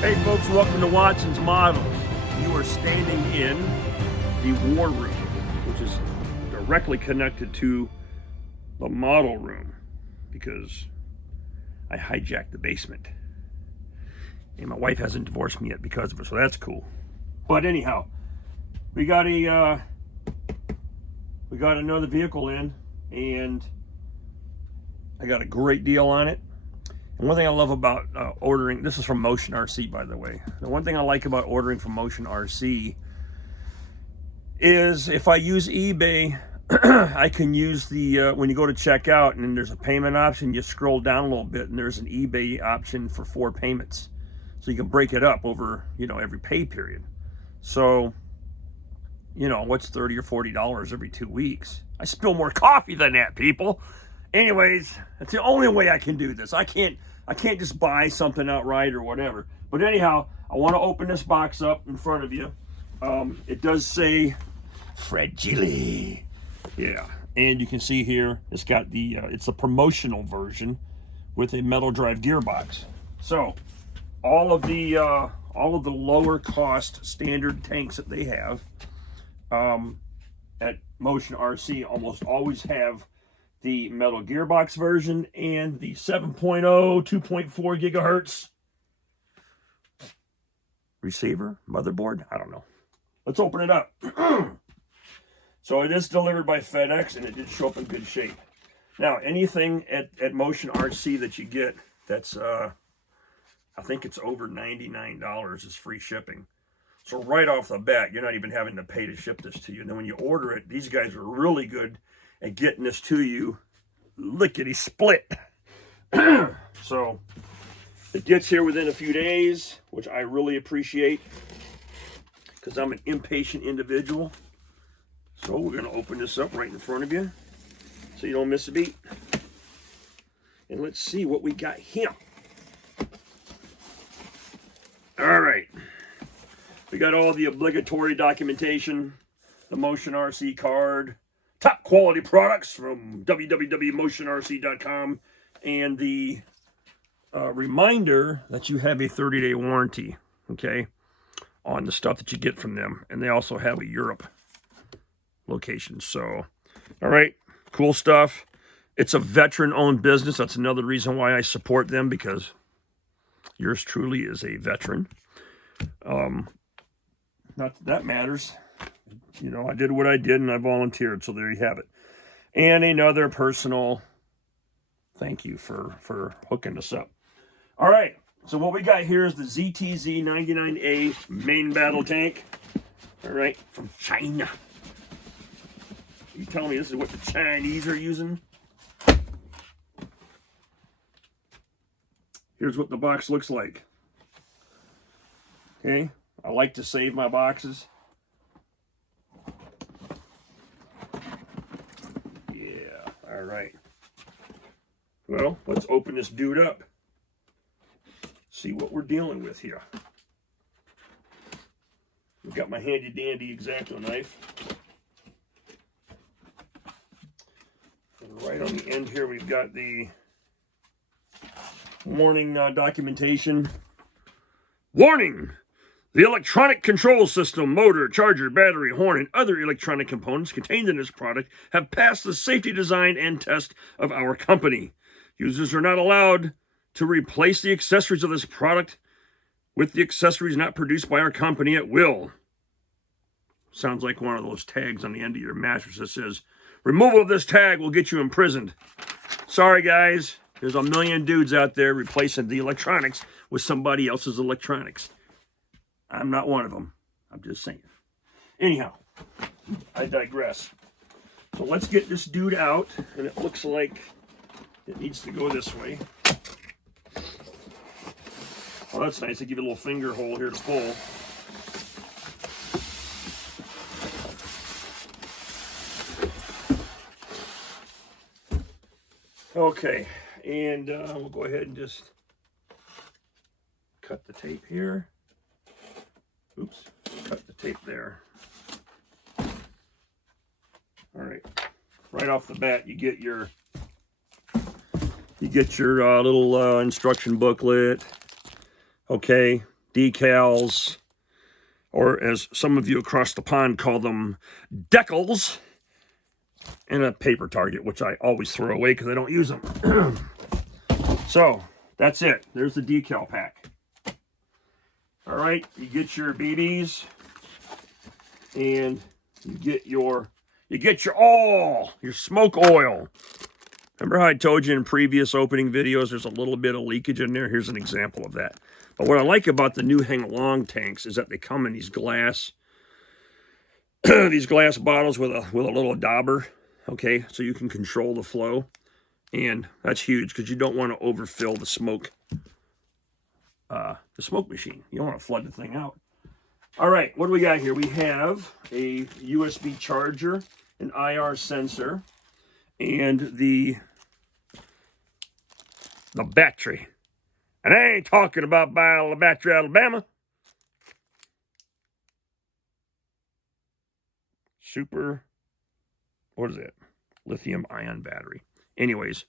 Hey folks, welcome to Watson's Model. You are standing in the war room, which is directly connected to the model room because I hijacked the basement. And my wife hasn't divorced me yet because of it, so that's cool. But anyhow, we got another vehicle in, and I got a great deal on it. And one thing I love about ordering, this is from Motion RC, by the way. The one thing I like about ordering from Motion RC is if I use eBay, I can use the, when you go to checkout and then there's a payment option, you scroll down a little bit and there's an eBay option for 4 payments. So you can break it up over, every pay period. So, what's $30 or $40 every 2 weeks? I spill more coffee than that, people. Anyways, that's the only way I can do this. I can't just buy something outright or whatever. But anyhow, I want to open this box up in front of you. It does say fragile. Yeah, and you can see here it's got the it's a promotional version with a metal drive gearbox. So all of the lower cost standard tanks that they have at Motion RC almost always have the metal gearbox version and the 7.0 2.4 gigahertz receiver motherboard. I don't know. Let's open it up. So it is delivered by FedEx and it did show up in good shape. Now anything at Motion RC that you get that's I think it's over $99 is free shipping. So right off the bat, you're not even having to pay to ship this to you. And then when you order it, these guys are really good at getting this to you lickety split. So it gets here within a few days, which I really appreciate because I'm an impatient individual. So we're going to open this up right in front of you so you don't miss a beat. And let's see what we got here. All right. We got all the obligatory documentation, the Motion RC card, top quality products from www.motionrc.com, and the reminder that you have a 30-day warranty, okay, on the stuff that you get from them. And they also have a Europe location. So, all right, cool stuff. It's a veteran-owned business. That's another reason why I support them, because yours truly is a veteran. Not that that matters. I did what I did and I volunteered, so there you have it. And another personal thank you for hooking us up. All right, so what we got here is the ZTZ99A main battle tank. All right, from China. You telling me this is what the Chinese are using? Here's what the box looks like. Okay, I like to save my boxes. All right. Well, let's open this dude up. See what we're dealing with here. We've got my handy dandy X-Acto knife. And right on the end here, we've got the warning documentation. Warning! The electronic control system, motor, charger, battery, horn, and other electronic components contained in this product have passed the safety design and test of our company. Users are not allowed to replace the accessories of this product with the accessories not produced by our company at will. Sounds like one of those tags on the end of your mattress that says, removal of this tag will get you imprisoned. Sorry, guys. There's a million dudes out there replacing the electronics with somebody else's electronics. I'm not one of them. I'm just saying. Anyhow, I digress. So let's get this dude out, and it looks like it needs to go this way. Well, that's nice. They give you a little finger hole here to pull. Okay, and we'll go ahead and just cut the tape here. Oops, cut the tape there. All right, right off the bat, you get your little instruction booklet. Okay, decals, or as some of you across the pond call them, decals, and a paper target, which I always throw away because I don't use them. So that's it. There's the decal pack. All right, you get your BBs, and you get your oil, your smoke oil. Remember how I told you in previous opening videos there's a little bit of leakage in there? Here's an example of that. But what I like about the new Heng Long tanks is that they come in these glass these glass bottles with a little dauber, okay? So you can control the flow. And that's huge because you don't want to overfill the smoke machine. You don't want to flood the thing out. All right, what do we got here? We have a USB charger, an IR sensor, and the battery. And I ain't talking about buying a battery out of Alabama. Super, what is it? Lithium ion battery. Anyways,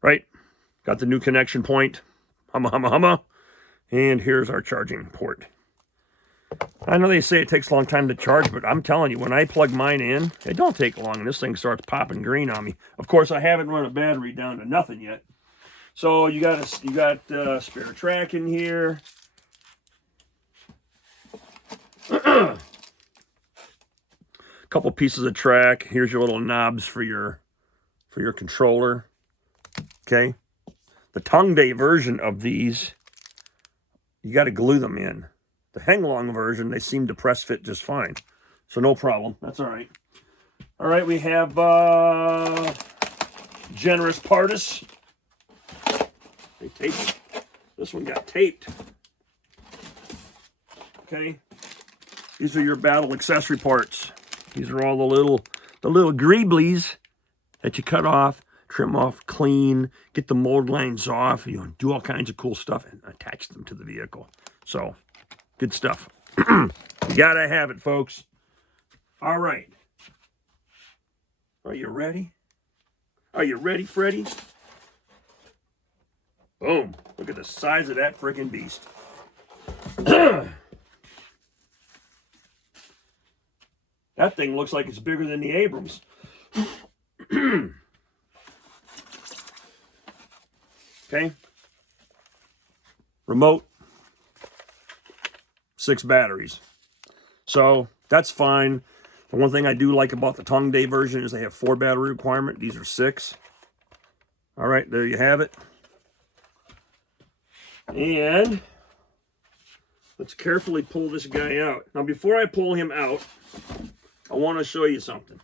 right, got the new connection point. Humma, humma, humma. And here's our charging port. I know they say it takes a long time to charge, but I'm telling you, when I plug mine in, it don't take long, and this thing starts popping green on me. Of course, I haven't run a battery down to nothing yet. So you got spare track in here. Couple pieces of track. Here's your little knobs for your controller. Okay. The Tongday version of these, you got to glue them in. The Heng Long version, they seem to press fit just fine. So no problem. That's all right. All right, we have generous partis. They taped it. This one got taped. Okay. These are your battle accessory parts. These are all the little greeblies that you cut off, trim off, clean, get the mold lines off, do all kinds of cool stuff and attach them to the vehicle. So, good stuff. You gotta have it, folks. All right. Are you ready? Are you ready, Freddy? Boom. Look at the size of that friggin' beast. That thing looks like it's bigger than the Abrams. Okay. Remote. 6 batteries. So that's fine. The one thing I do like about the Tongday version is they have 4 battery requirement. These are 6. All right, there you have it. And let's carefully pull this guy out. Now, before I pull him out, I want to show you something.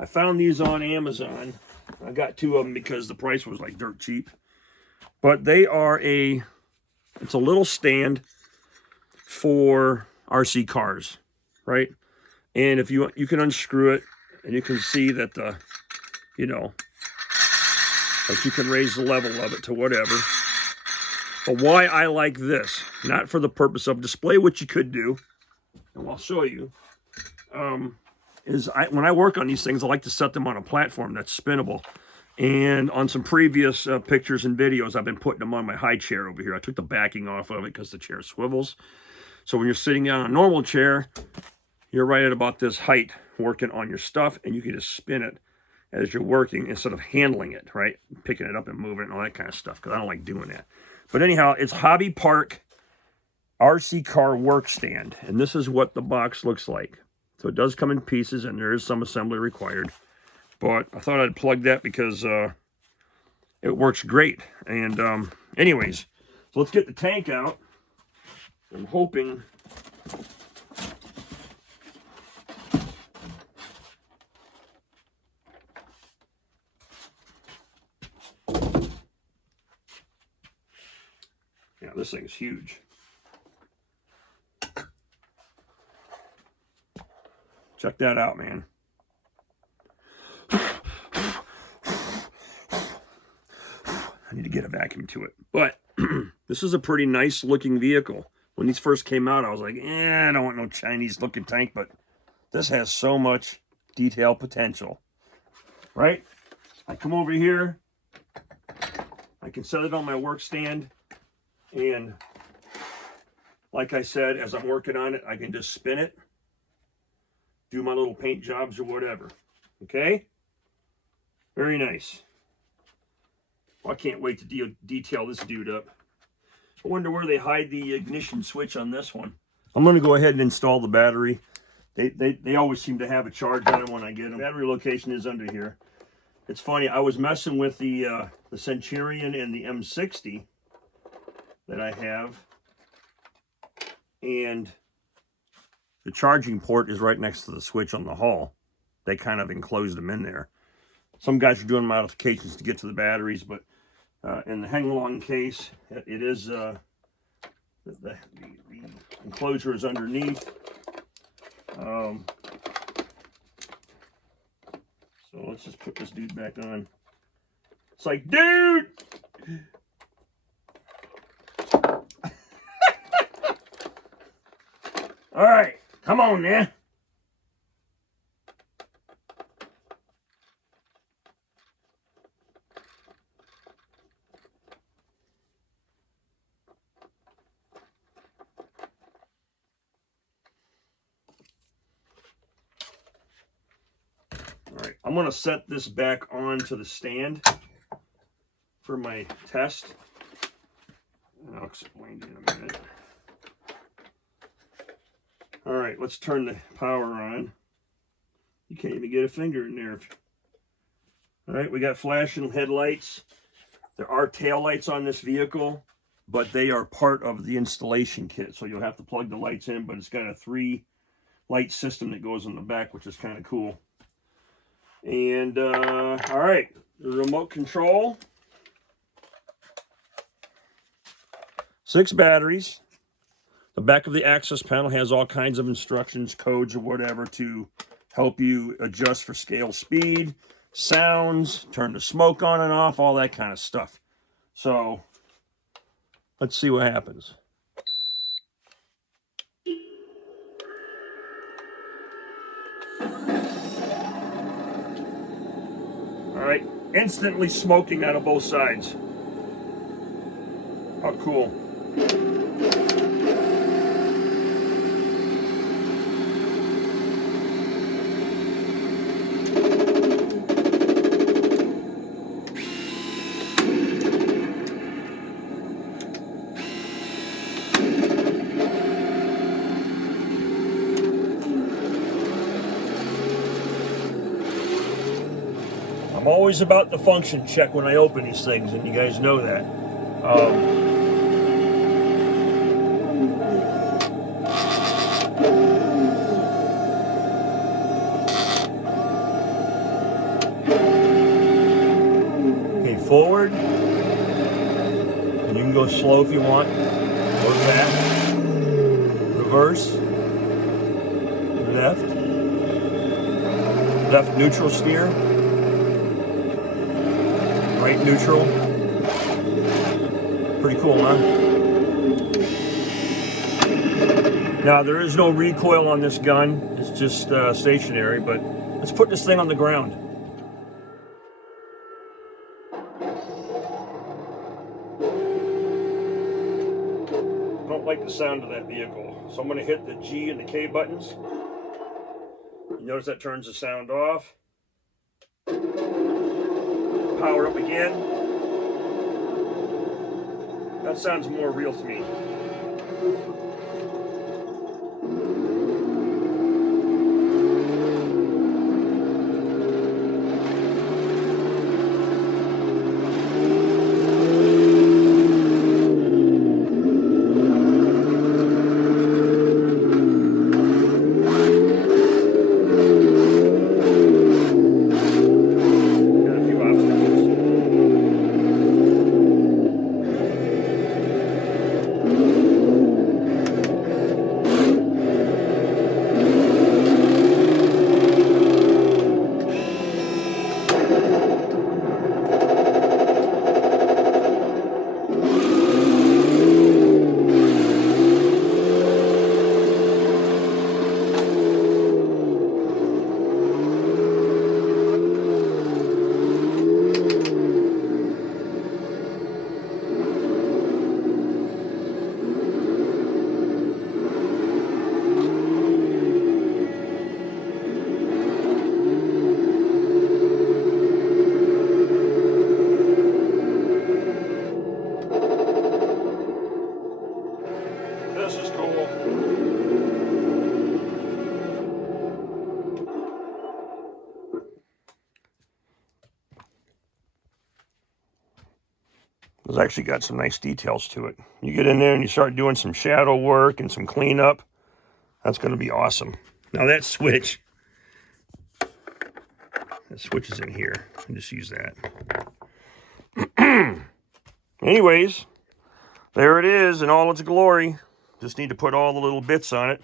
I found these on Amazon. I got 2 of them because the price was like dirt cheap. But they are it's a little stand for RC cars, right? And if you can unscrew it, and you can see that that you can raise the level of it to whatever. But why I like this, not for the purpose of display, which you could do, and I'll show you, is when I work on these things, I like to set them on a platform that's spinnable. And on some previous pictures and videos, I've been putting them on my high chair over here. I took the backing off of it because the chair swivels. So when you're sitting on a normal chair, you're right at about this height working on your stuff, and you can just spin it as you're working instead of handling it, right? Picking it up and moving it and all that kind of stuff, because I don't like doing that. But anyhow, it's Hobby Park RC car work stand, and this is what the box looks like. So it does come in pieces, and there is some assembly required. But I thought I'd plug that because it works great. And anyways, so let's get the tank out. I'm hoping this thing's huge. Check that out, man. I need to get a vacuum to it. But this is a pretty nice looking vehicle. When these first came out, I was like, I don't want no Chinese looking tank, but this has so much detail potential, right? I come over here, I can set it on my work stand, and Like I said, as I'm working on it, I can just spin it, do my little paint jobs or whatever. Okay? Very nice. Well, I can't wait to detail this dude up. I wonder where they hide the ignition switch on this one. I'm going to go ahead and install the battery. They always seem to have a charge on them when I get them. Battery location is under here. It's funny, I was messing with the Centurion and the M60 that I have, and the charging port is right next to the switch on the hull. They kind of enclosed them in there. Some guys are doing modifications to get to the batteries, but in the Heng Long case, it is the enclosure is underneath. So let's just put this dude back on. It's like, dude! All right, come on now. All right, I'm going to set this back onto the stand for my test. And I'll explain to you in a minute. All right, let's turn the power on. You can't even get a finger in there. All right, we got flashing headlights. There are tail lights on this vehicle, but they are part of the installation kit. So you'll have to plug the lights in, but it's got a 3-light system that goes in the back, which is kind of cool. And all right, the remote control. 6 batteries. The back of the access panel has all kinds of instructions, codes, or whatever to help you adjust for scale speed, sounds, turn the smoke on and off, all that kind of stuff. So let's see what happens. All right, instantly smoking out of both sides. How cool. I'm always about the function check when I open these things, and you guys know that. Okay, forward. And you can go slow if you want, or fast. Reverse. Left. Left neutral steer. Right neutral. Pretty cool, huh? Now, there is no recoil on this gun. It's just stationary, but let's put this thing on the ground. I don't like the sound of that vehicle, so I'm going to hit the G and the K buttons. You notice that turns the sound off. Power up again. That sounds more real to me. It's actually got some nice details to it. You get in there and you start doing some shadow work and some cleanup. That's going to be awesome. Now that switch is in here. I just use that. Anyways, there it is in all its glory. Just need to put all the little bits on it.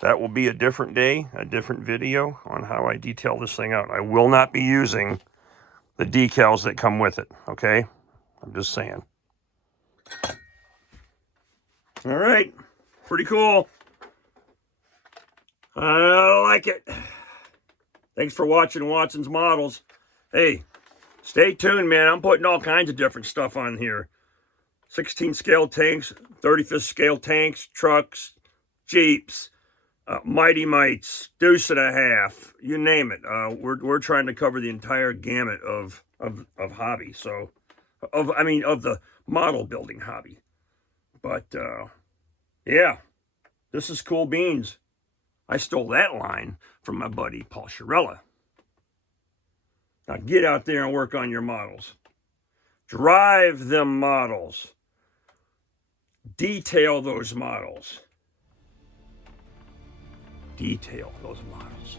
That will be a different day, a different video on how I detail this thing out. I will not be using the decals that come with it, okay? I'm just saying. All right, pretty cool. I like it. Thanks for watching Watson's Models. Hey, stay tuned, man. I'm putting all kinds of different stuff on here. 16 scale tanks, 35th scale tanks, trucks, Jeeps, Mighty Mites, Deuce and a Half, you name it. We're trying to cover the entire gamut of hobby. So, of the model building hobby. But yeah, this is cool beans. I stole that line from my buddy Paul Chiarella. Now get out there and work on your models. Drive them models. Detail those models. Detail those models.